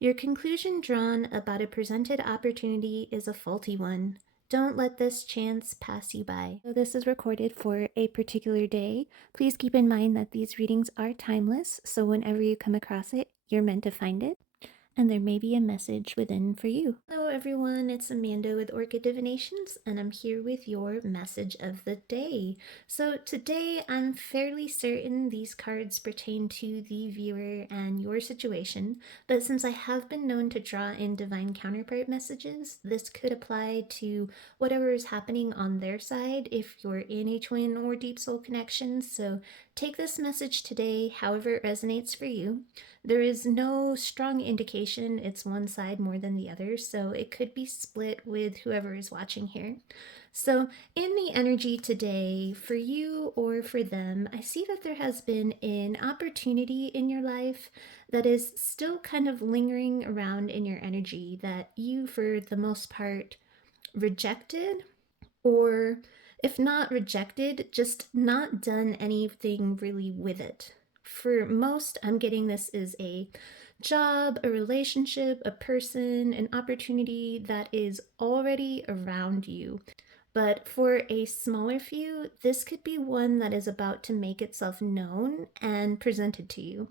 Your conclusion drawn about a presented opportunity is a faulty one. Don't let this chance pass you by. So this is recorded for a particular day. Please keep in mind that these readings are timeless, so whenever you come across it, you're meant to find it, and there may be a message within for you. Hello everyone, it's Amanda with Orchid Divinations, and I'm here with your message of the day. So today I'm fairly certain these cards pertain to the viewer and your situation, but since I have been known to draw in Divine Counterpart messages, this could apply to whatever is happening on their side if you're in a twin or deep soul connection. So take this message today however it resonates for you. There is no strong indication it's one side more than the other, so it could be split with whoever is watching here. So in the energy today, for you or for them, I see that there has been an opportunity in your life that is still kind of lingering around in your energy that you, for the most part, rejected, or if not rejected, just not done anything really with it. For most, I'm getting this is a job, a relationship, a person, an opportunity that is already around you. But for a smaller few, this could be one that is about to make itself known and presented to you.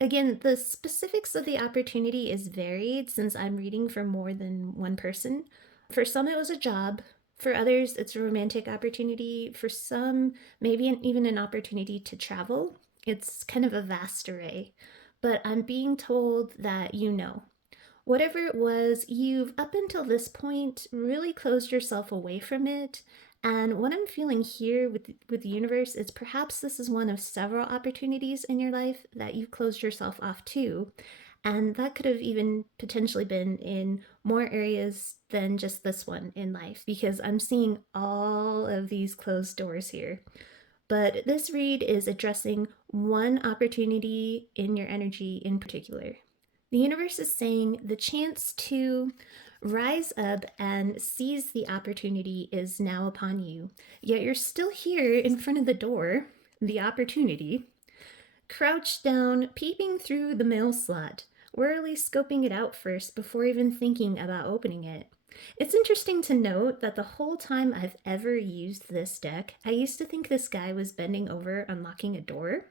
Again, the specifics of the opportunity is varied since I'm reading for more than one person. For some, it was a job. For others, it's a romantic opportunity. For some, maybe even an opportunity to travel. It's kind of a vast array. But I'm being told that you know. Whatever it was, you've up until this point really closed yourself away from it. And what I'm feeling here with the universe is perhaps this is one of several opportunities in your life that you've closed yourself off to. And that could have even potentially been in more areas than just this one in life, because I'm seeing all of these closed doors here. But this read is addressing one opportunity in your energy in particular. The universe is saying the chance to rise up and seize the opportunity is now upon you. Yet you're still here in front of the door, the opportunity, crouched down, peeping through the mail slot, warily scoping it out first before even thinking about opening it. It's interesting to note that the whole time I've ever used this deck, I used to think this guy was bending over unlocking a door,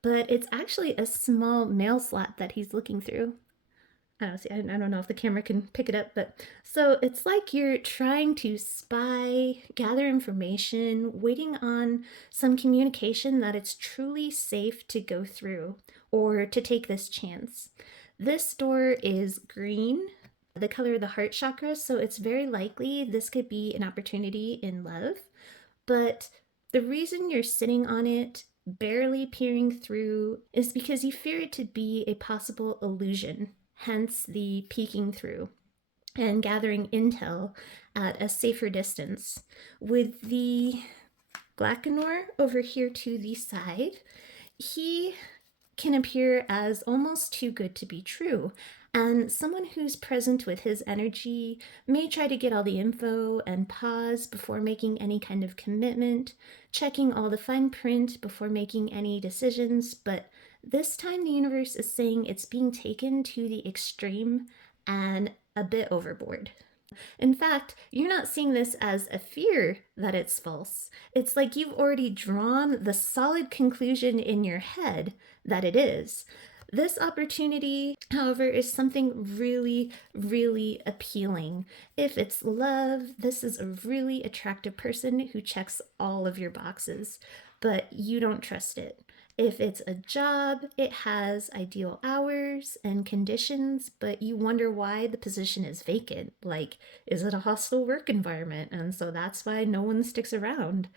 but it's actually a small mail slot that he's looking through. I don't know if the camera can pick it up, but so it's like you're trying to spy, gather information, waiting on some communication that it's truly safe to go through or to take this chance. This door is green, the color of the heart chakra, so it's very likely this could be an opportunity in love. But the reason you're sitting on it, barely peering through, is because you fear it to be a possible illusion, hence the peeking through and gathering intel at a safer distance. With the Glacanor over here to the side, he can appear as almost too good to be true. And someone who's present with his energy may try to get all the info and pause before making any kind of commitment, checking all the fine print before making any decisions, but this time the universe is saying it's being taken to the extreme and a bit overboard. In fact, you're not seeing this as a fear that it's false. It's like you've already drawn the solid conclusion in your head that it is. This opportunity, however, is something really, really appealing. If it's love, this is a really attractive person who checks all of your boxes, but you don't trust it. If it's a job, it has ideal hours and conditions, but you wonder why the position is vacant. Like, is it a hostile work environment? And so that's why no one sticks around.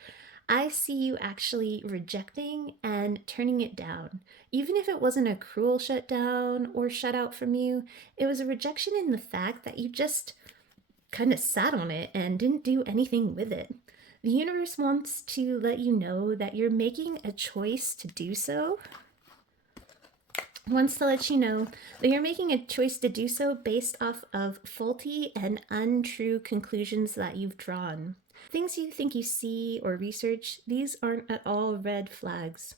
I see you actually rejecting and turning it down. Even if it wasn't a cruel shutdown or shut out from you, it was a rejection in the fact that you just kind of sat on it and didn't do anything with it. The universe wants to let you know that you're making a choice to do so. Wants to let you know that you're making a choice to do so based off of faulty and untrue conclusions that you've drawn. Things you think you see or research, these aren't at all red flags.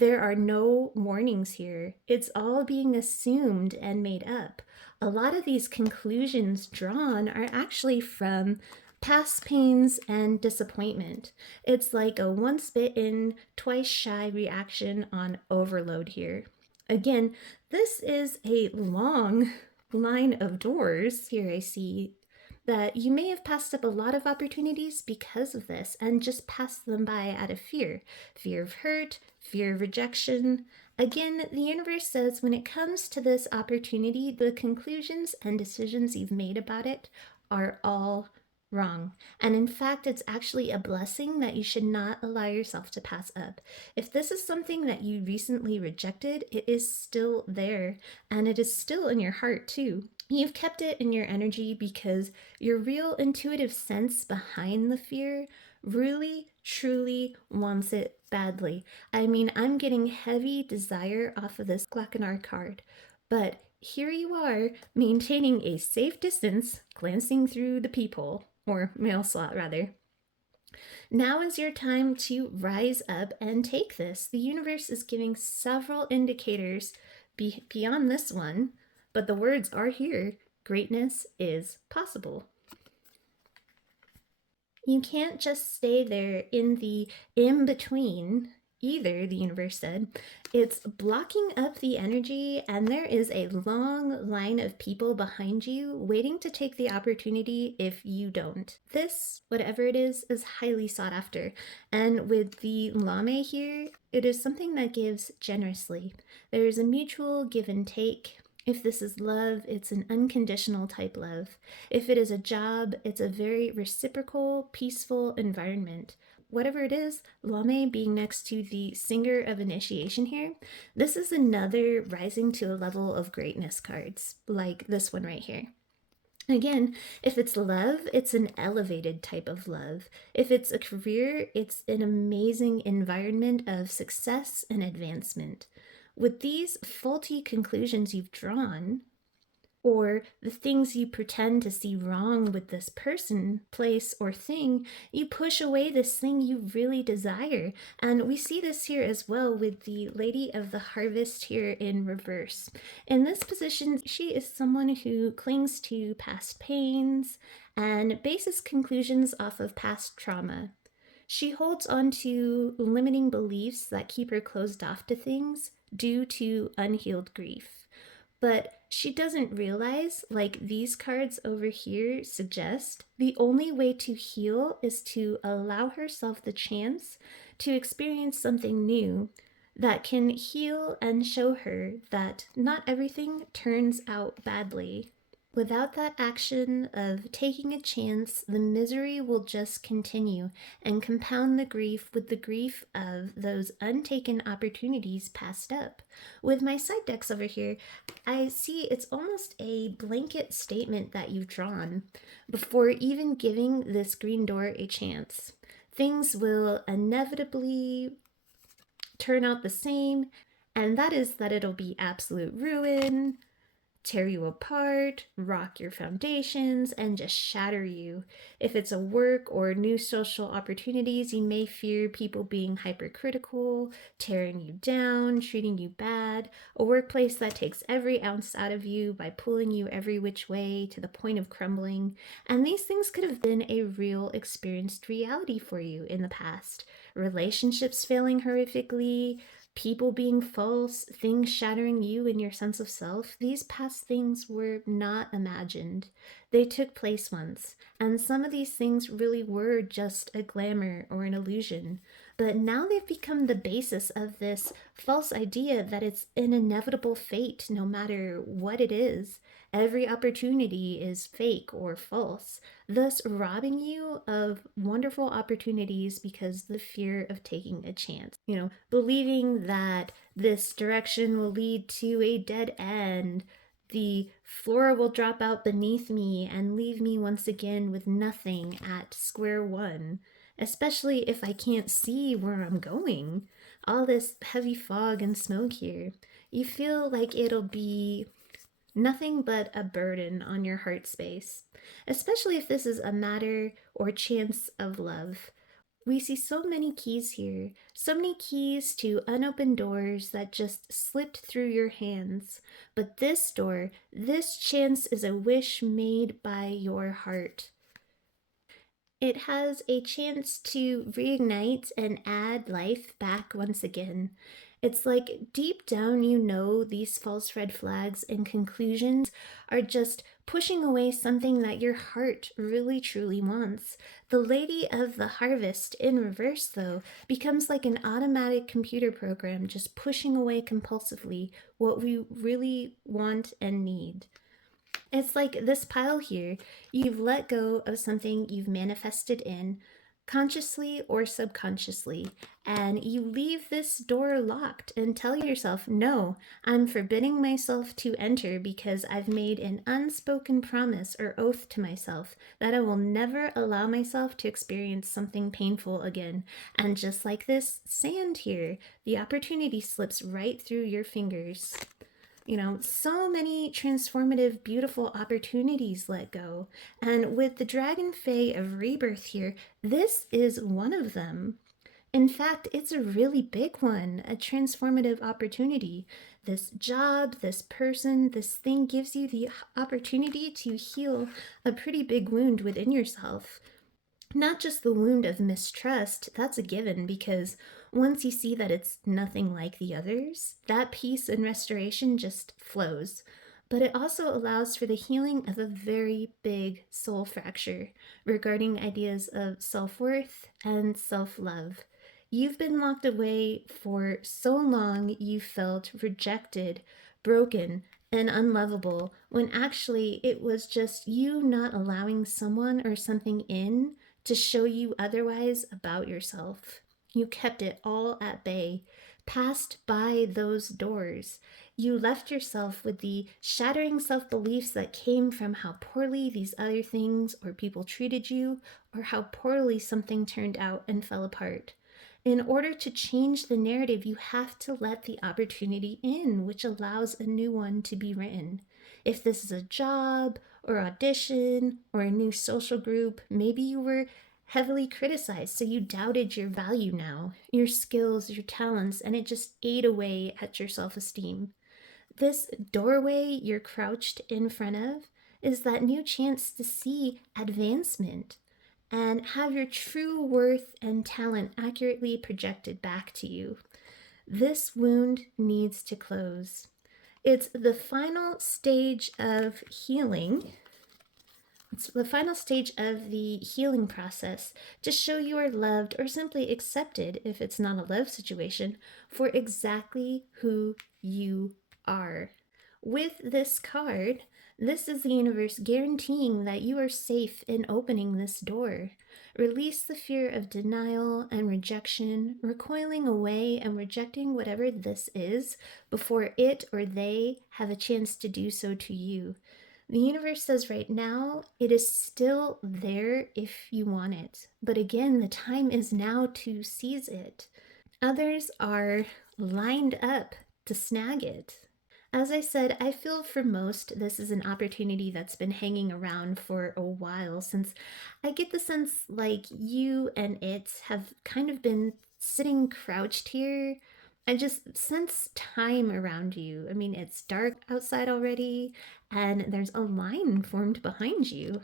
There are no warnings here. It's all being assumed and made up. A lot of these conclusions drawn are actually from past pains and disappointment. It's like a once bitten, twice shy reaction on overload here. Again, this is a long line of doors here I see that you may have passed up a lot of opportunities because of this and just passed them by out of fear of hurt, fear of rejection. Again, the universe says when it comes to this opportunity, the conclusions and decisions you've made about it are all wrong. And in fact, it's actually a blessing that you should not allow yourself to pass up. If this is something that you recently rejected, it is still there and it is still in your heart too. You've kept it in your energy because your real intuitive sense behind the fear really, truly wants it badly. I mean, I'm getting heavy desire off of this Glackanar card, but here you are, maintaining a safe distance, glancing through the peephole, or mail slot rather. Now is your time to rise up and take this. The universe is giving several indicators beyond this one, but the words are here. Greatness is possible. You can't just stay there in the in between either, the universe said. It's blocking up the energy, and there is a long line of people behind you waiting to take the opportunity if you don't. This, whatever it is highly sought after. And with the lame here, it is something that gives generously. There is a mutual give and take. If this is love, it's an unconditional type love. If it is a job, it's a very reciprocal, peaceful environment. Whatever it is, Lame being next to the singer of initiation here, this is another rising to a level of greatness cards, like this one right here. Again, if it's love, it's an elevated type of love. If it's a career, it's an amazing environment of success and advancement. With these faulty conclusions you've drawn, or the things you pretend to see wrong with this person, place, or thing, you push away this thing you really desire. And we see this here as well with the Lady of the Harvest here in reverse. In this position, she is someone who clings to past pains and bases conclusions off of past trauma. She holds on to limiting beliefs that keep her closed off to things due to unhealed grief. But she doesn't realize, like these cards over here suggest, the only way to heal is to allow herself the chance to experience something new that can heal and show her that not everything turns out badly. Without that action of taking a chance, the misery will just continue and compound the grief with the grief of those untaken opportunities passed up. With my side decks over here, I see it's almost a blanket statement that you've drawn before even giving this green door a chance. Things will inevitably turn out the same, and that is that it'll be absolute ruin, tear you apart, rock your foundations, and just shatter you. If it's a work or new social opportunities, you may fear people being hypercritical, tearing you down, treating you bad, a workplace that takes every ounce out of you by pulling you every which way to the point of crumbling. And these things could have been a real experienced reality for you in the past. Relationships failing horrifically, people being false, things shattering you and your sense of self. These past things were not imagined. They took place once, and some of these things really were just a glamour or an illusion. But now they've become the basis of this false idea that it's an inevitable fate no matter what it is. Every opportunity is fake or false, thus robbing you of wonderful opportunities because the fear of taking a chance. Believing that this direction will lead to a dead end, the floor will drop out beneath me and leave me once again with nothing at square one, especially if I can't see where I'm going. All this heavy fog and smoke here. You feel like it'll be nothing but a burden on your heart space, especially if this is a matter or chance of love. We see so many keys here, so many keys to unopened doors that just slipped through your hands. But this door, this chance is a wish made by your heart. It has a chance to reignite and add life back once again. It's like deep down, you know, these false red flags and conclusions are just pushing away something that your heart really truly wants. The Lady of the Harvest in reverse, though, becomes like an automatic computer program just pushing away compulsively what we really want and need. It's like this pile here. You've let go of something you've manifested in, consciously or subconsciously, and you leave this door locked and tell yourself, no, I'm forbidding myself to enter because I've made an unspoken promise or oath to myself that I will never allow myself to experience something painful again. And just like this sand here, the opportunity slips right through your fingers. You know, so many transformative, beautiful opportunities let go. And with the Dragon Fae of Rebirth here, this is one of them. In fact, it's a really big one, a transformative opportunity. This job, this person, this thing gives you the opportunity to heal a pretty big wound within yourself. Not just the wound of mistrust, that's a given, because once you see that it's nothing like the others, that peace and restoration just flows. But it also allows for the healing of a very big soul fracture regarding ideas of self-worth and self-love. You've been locked away for so long you felt rejected, broken, and unlovable, when actually it was just you not allowing someone or something in to show you otherwise about yourself. You kept it all at bay, passed by those doors. You left yourself with the shattering self beliefs that came from how poorly these other things or people treated you, or how poorly something turned out and fell apart. In order to change the narrative, you have to let the opportunity in, which allows a new one to be written. If this is a job or audition or a new social group, maybe you were heavily criticized, so you doubted your value now, your skills, your talents, and it just ate away at your self-esteem. This doorway you're crouched in front of is that new chance to see advancement and have your true worth and talent accurately projected back to you. This wound needs to close. It's the final stage of healing. It's the final stage of the healing process to show you are loved or simply accepted, if it's not a love situation, for exactly who you are. With this card, this is the universe guaranteeing that you are safe in opening this door. Release the fear of denial and rejection, recoiling away and rejecting whatever this is before it or they have a chance to do so to you. The universe says right now it is still there if you want it. But again, the time is now to seize it. Others are lined up to snag it. As I said, I feel for most this is an opportunity that's been hanging around for a while, since I get the sense like you and it have kind of been sitting crouched here. I just sense time around you. I mean, it's dark outside already, and there's a line formed behind you.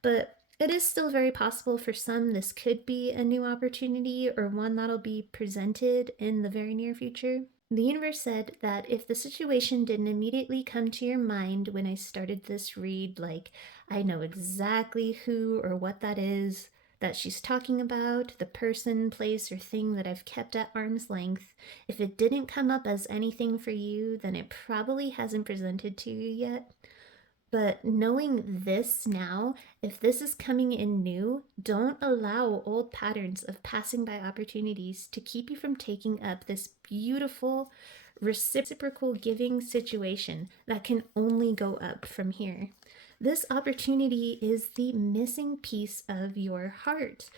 But it is still very possible for some this could be a new opportunity or one that'll be presented in the very near future. The universe said that if the situation didn't immediately come to your mind when I started this read, like I know exactly who or what that is that she's talking about, the person, place, or thing that I've kept at arm's length, if it didn't come up as anything for you, then it probably hasn't presented to you yet. But knowing this now, if this is coming in new, don't allow old patterns of passing by opportunities to keep you from taking up this beautiful, reciprocal giving situation that can only go up from here. This opportunity is the missing piece of your heart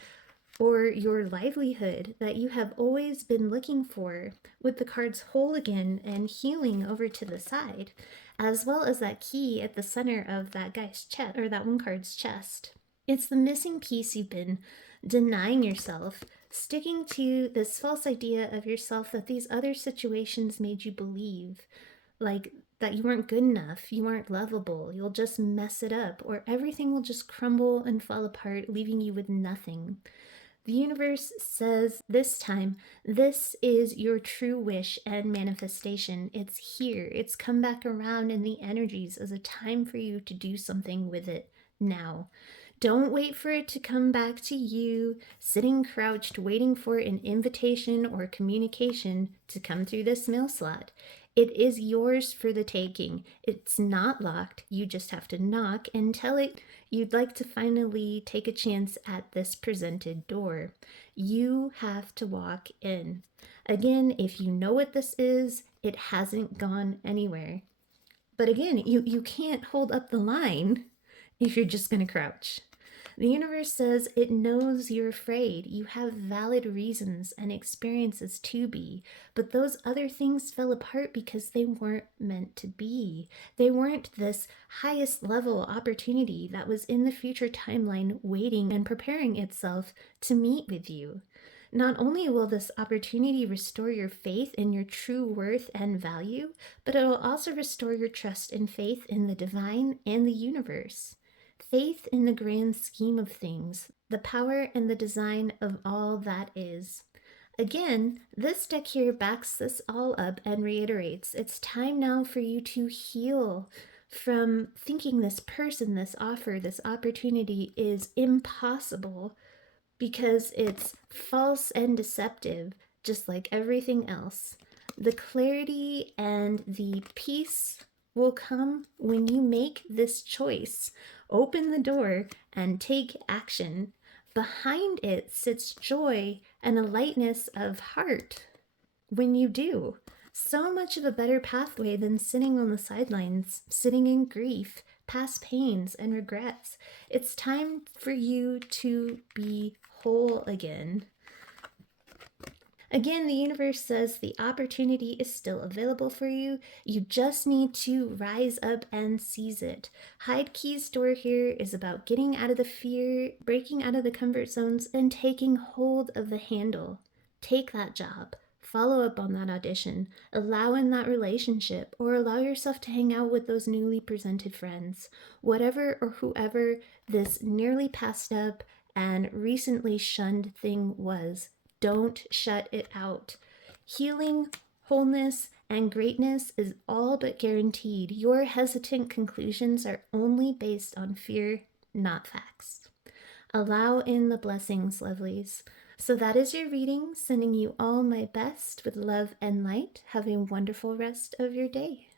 or your livelihood that you have always been looking for, with the cards whole again and healing over to the side, as well as that key at the center of that guy's chest, or that one card's chest. It's the missing piece you've been denying yourself, sticking to this false idea of yourself that these other situations made you believe, like that you weren't good enough, you weren't lovable, you'll just mess it up, or everything will just crumble and fall apart, leaving you with nothing. The universe says this time, this is your true wish and manifestation. It's here. It's come back around in the energies as a time for you to do something with it now. Don't wait for it to come back to you, sitting crouched, waiting for an invitation or communication to come through this mail slot. It is yours for the taking. It's not locked. You just have to knock and tell it you'd like to finally take a chance at this presented door. You have to walk in. Again, if you know what this is, it hasn't gone anywhere. But again, you can't hold up the line if you're just going to crouch. The universe says it knows you're afraid. You have valid reasons and experiences to be, but those other things fell apart because they weren't meant to be. They weren't this highest level opportunity that was in the future timeline waiting and preparing itself to meet with you. Not only will this opportunity restore your faith in your true worth and value, but it will also restore your trust and faith in the divine and the universe. Faith in the grand scheme of things, the power and the design of all that is. Again, this deck here backs this all up and reiterates it's time now for you to heal from thinking this person, this offer, this opportunity is impossible because it's false and deceptive, just like everything else. The clarity and the peace will come when you make this choice. Open the door and take action. Behind it sits joy and a lightness of heart when you do. So much of a better pathway than sitting on the sidelines, sitting in grief, past pains and regrets. It's time for you to be whole again. Again, the universe says the opportunity is still available for you. You just need to rise up and seize it. Hide Key's door here is about getting out of the fear, breaking out of the comfort zones, and taking hold of the handle. Take that job. Follow up on that audition. Allow in that relationship, or allow yourself to hang out with those newly presented friends. Whatever or whoever this nearly passed up and recently shunned thing was, don't shut it out. Healing, wholeness, and greatness is all but guaranteed. Your hesitant conclusions are only based on fear, not facts. Allow in the blessings, lovelies. So that is your reading. Sending you all my best with love and light. Have a wonderful rest of your day.